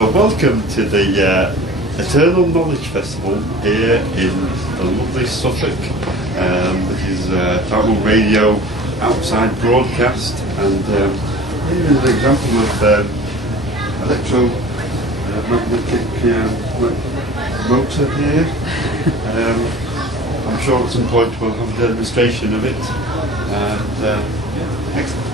Well, welcome to the Eternal Knowledge Festival here in the lovely Suffolk. This is Total Radio outside broadcast, and here is an example of electromagnetic motor here. I'm sure at some point we'll have a demonstration of it. And excellent.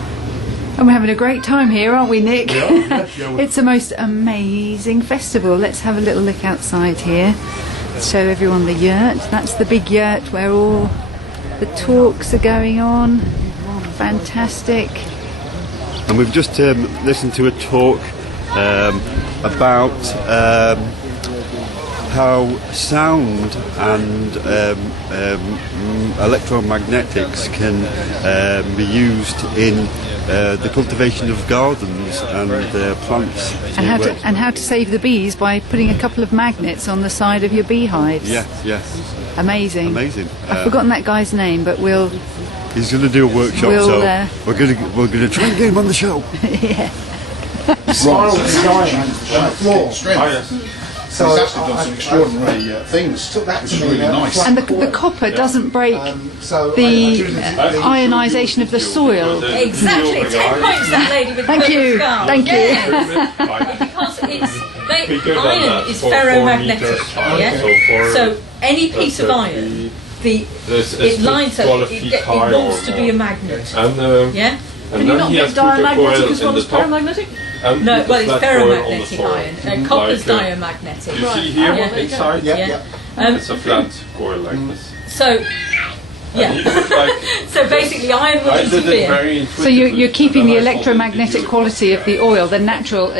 And we're having a great time here, aren't we, Nick? Yeah. It's the most amazing festival. Let's have a little look outside here. Show everyone the yurt. That's the big yurt where all the talks are going on. Fantastic. And we've just listened to a talk about how sound and electromagnetics can be used in the cultivation of gardens and plants. And how to save the bees by putting a couple of magnets on the side of your beehives. Yes. Amazing. I've forgotten that guy's name, but he's going to do a workshop, so we're going to try and get him on the show. Yeah. Spiral design on the floor. So he's actually done some extraordinary things. It's really nice. And the copper doesn't break the ionisation of the soil. Exactly, 10 points that lady with Thank you. Thank you. Because iron is ferromagnetic, yeah? So any piece of iron, it lines up, it wants to be a magnet. Yeah? Can you not get diamagnetic as well as paramagnetic? No, well, it's ferromagnetic iron. Copper's diamagnetic. You see here inside? Yeah. It's a flat coil like this. So, so basically iron will disappear. So you're keeping the electromagnetic quality of the oil, the natural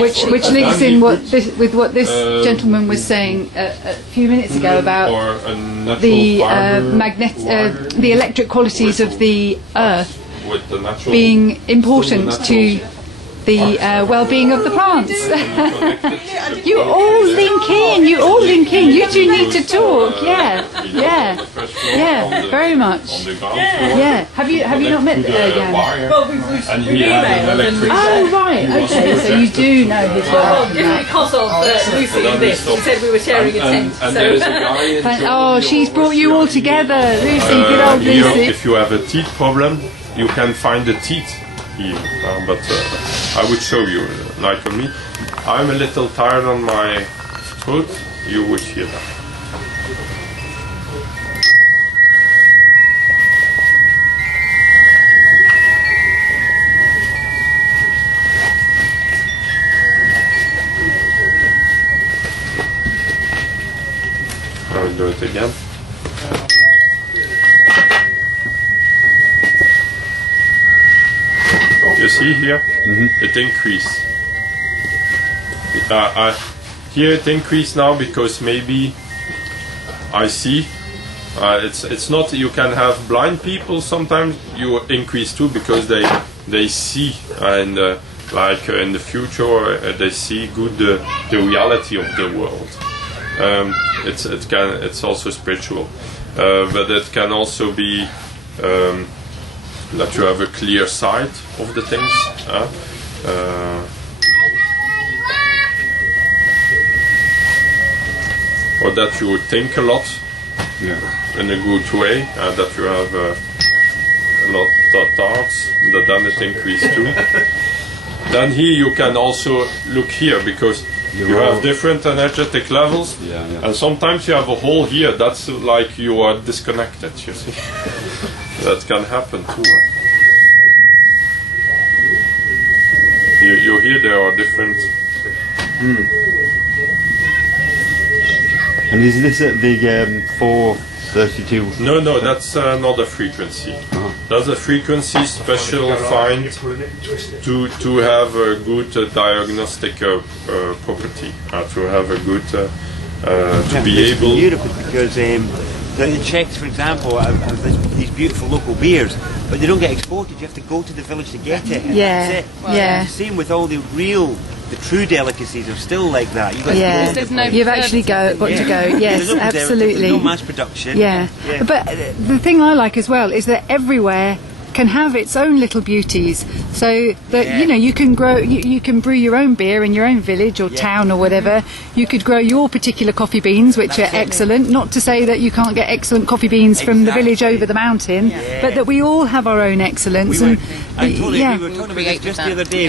which links in with what this gentleman was saying a few minutes ago about the the electric qualities of the earth being important to the well-being of the plants. You all link in. You two need to talk. Yeah, very much. Yeah. Have you not met Jan? Well, we've emailed and oh right, okay. So you do know his work. Just because of Lucy and this. She said we were sharing a tent. So. She's brought you all together, Lucy. Good old Lucy. If you have a teeth problem, you can find the teeth here, but I would show you, like for me. I'm a little tired on my throat, you would hear that. I will do it again. You see here, it increased. Here it increased now because maybe I see. It's not. You can have blind people sometimes. You increase too because they see and like in the future they see good the reality of the world. It's also spiritual, but it can also be. That you have a clear sight of the things, or that you think a lot in a good way, that you have a lot of thoughts, then it increases too. Then here you can also look here because you have different energetic levels, and sometimes you have a hole here. That's like you are disconnected. You see. That can happen too. You hear there are different. And is this at the 432? No, that's not a frequency. That's a frequency special find to have a good diagnostic property, to have a good to be able. Beautiful because. The Czechs, for example, have these beautiful local beers, but they don't get exported. You have to go to the village to get it. Yeah, yeah. Same with all the true delicacies are still like that. You've actually got to go. Yes, absolutely. There's no mass production. Yeah. But the thing I like as well is that everywhere can have its own little beauties, so that you know you can grow, you can brew your own beer in your own village or town or whatever. You could grow your particular coffee beans, which are excellent. Not to say that you can't get excellent coffee beans from the village over the mountain, but that we all have our own excellence. I totally agree. We were talking about this just the other day.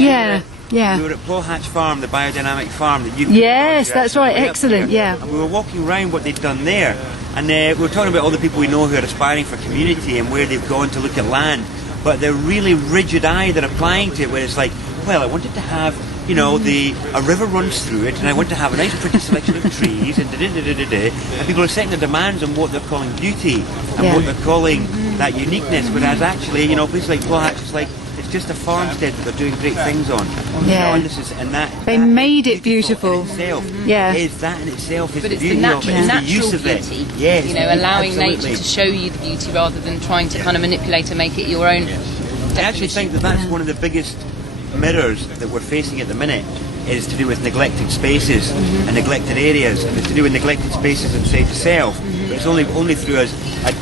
Yeah. We were at Plohatch Farm, the biodynamic farm that you. Yes, that's right. Excellent. Yeah. And we were walking around what they'd done there, and we were talking about all the people we know who are aspiring for community and where they've gone to look at land, but the really rigid eye they're applying to it, where it's like, well, I wanted to have, you know, a river runs through it, and I want to have a nice pretty selection of trees, and and people are setting their demands on what they're calling beauty and what they're calling that uniqueness, whereas actually, you know, places like Plohatch, it's like, it's just a farmstead that they're doing great things on. Yeah. You know, and they made it beautiful. Yeah. That in itself is but the it's beauty the natural, of it. It's the use of it. Beauty. Yes, you know, allowing absolutely. nature to show you the beauty rather than trying to kind of manipulate and make it your own. I actually think that that's one of the biggest mirrors that we're facing at the minute, is to do with neglected spaces and neglected areas, and it's to do with neglected spaces inside the self. But it's only through us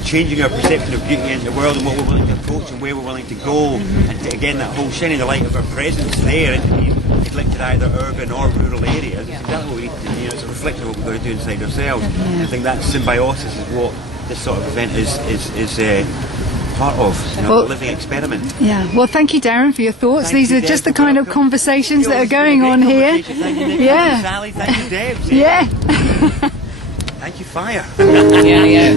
changing our perception of beauty in the world and what we're willing to approach and where we're willing to go, and to, again, that whole shining the light of our presence there into these neglected either urban or rural areas. It's exactly what we need to do. It's a reflection of what we've got to do inside ourselves. And I think that symbiosis is what this sort of event is part of, you know, a living experiment. Yeah. Well, thank you, Darren, for your thoughts. These are just the kind of conversations that are going on here. Thank you, Nick. Thank you, Sally. Thank you, Dave. Yeah. Thank you, Fire. Yeah.